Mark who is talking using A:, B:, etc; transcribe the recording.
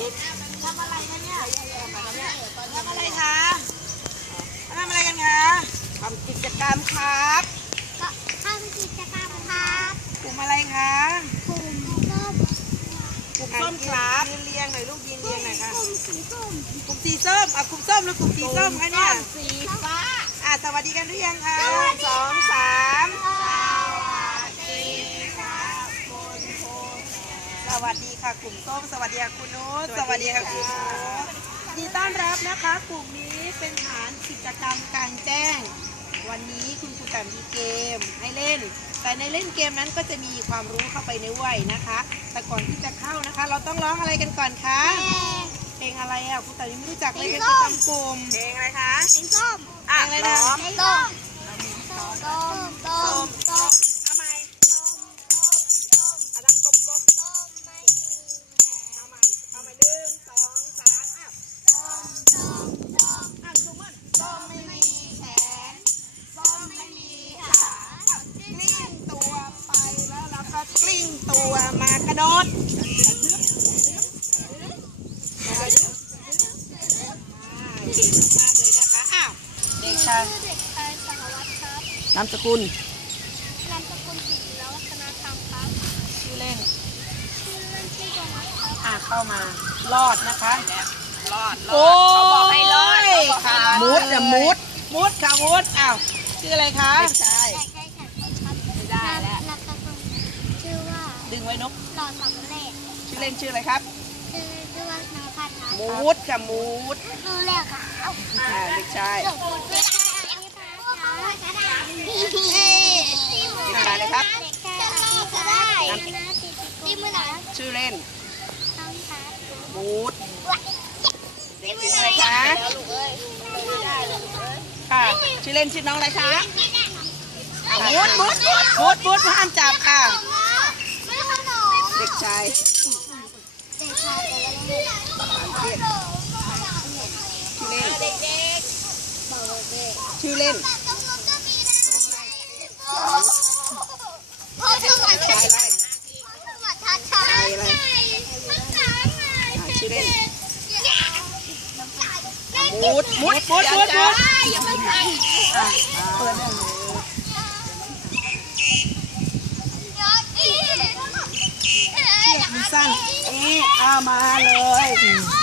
A: นิดทำอะไรกันเนี่ยทำอะไรคะทำอะไรกันคะทำกิจกรรมครับ
B: ก็ทำกิจกรรมครับ
A: กลุ่มอะไรคะ
B: กลุ่มส้ม
A: กลุ่มส้มครับยืนเรียงหน่อยลูกยืนเรียงหน่อยค่ะ
B: กลุ่มสีส้ม
A: กลุ่มสีส้มอะกลุ่มส้มหรือกลุ่มสีส้มคะเนี่ย
B: สีฟ้า
A: อะสวัสดีกันหรือยังคะ
B: สวัสดี
A: สองสาม วัสดีค่ะกลุ่มส้มสวัสดีค่ะคุณนุชสวัสดีค่ะคุณนุชยินดีต้อนรับนะคะ กลุ่มนี้เป็นฐานกิจกรรมกลางแจ้ง วันนี้คุณครูแต่มีเกมให้เล่น แต่ในเล่นเกมนั้นก็จะมีความรู้เข้าไปในด้วยนะคะ แต่ก่อนที่จะเข้านะคะ เราต้องร้องอะไรกันก่อนคะเพลงอะไรอะครูแต่ยังไม่รู้จักเลยเป็นประจำกลุ่มเพลงอะไรคะ
B: สีส้ม
A: อะ
B: อะไร
A: ร้
B: นะ
A: อง
B: สีส้ม
A: ตัวมากระโดดเก่งมากเลยนะคะอ้าวเด็กชาย
B: ชื่อเด็กชายสหวัตครับ
A: นามสกุล
B: นามสกุลศรีและวัฒนธรรมครับ
A: ชื่อเล่น
B: ชื่อเล่นชื่อโดนัทครับ
A: อ่าเข้ามารอดนะคะ
C: รอดร
A: โอ้
C: อดเขาบอกให้รอดเขาบอกให้รอด
A: มุดอะมุดมุดค่ะมุดอ้าวชื่ออะไรคะ
C: ใช่
B: ใช่ใช่ใช่ครับ
C: ไม่ได้แล้ว
B: นามสกุลชื่อว่า
A: ดึงไว้นก
B: หลอดสำเร็จ
A: ชื่อเล่นชื่ออะไรครับ
B: ชื่อชื่อว่าน้องพัดครับ
A: มุดค่ะมุด
B: รู้แล้วค่ะ
A: อ่าเด็กชาย
B: จบพูดไม่ได้ไม่ได้กระดาษนี่
A: อ่าเลยครับ
B: เด็กชายก็ได้ที่มือหนา
A: ชื่อเล่น
B: ต้องพัด
A: มุด
B: ที่มื
A: ชื่
B: อ
A: อ
B: ห
A: อะไร
B: นา
A: คะค่ะชื่อเล่นชื่อน้องอะไรคะอ่ามุดมุดมุดมุดมุดห้ามจับค่ะ
B: ไม่ขน ม
A: เด็กชาย
B: เด็กชายแต่ละเด็ก
A: ชื่อเล่น
B: เด็กบอกว่าเด็ก
A: ชื่อเล่น
B: ตรงนู้นก็มีนะพ่อจังหวัด
A: ชายอะไร
B: จังหวัดทัดทายทั้งสามเลย
A: อ่าชื่อเล่น
B: มุ
A: มุดมุดมุดมุดมุด
B: อย่ามาใส่
A: อ่าเปิดได้
B: ยอดอี
A: มามาเลย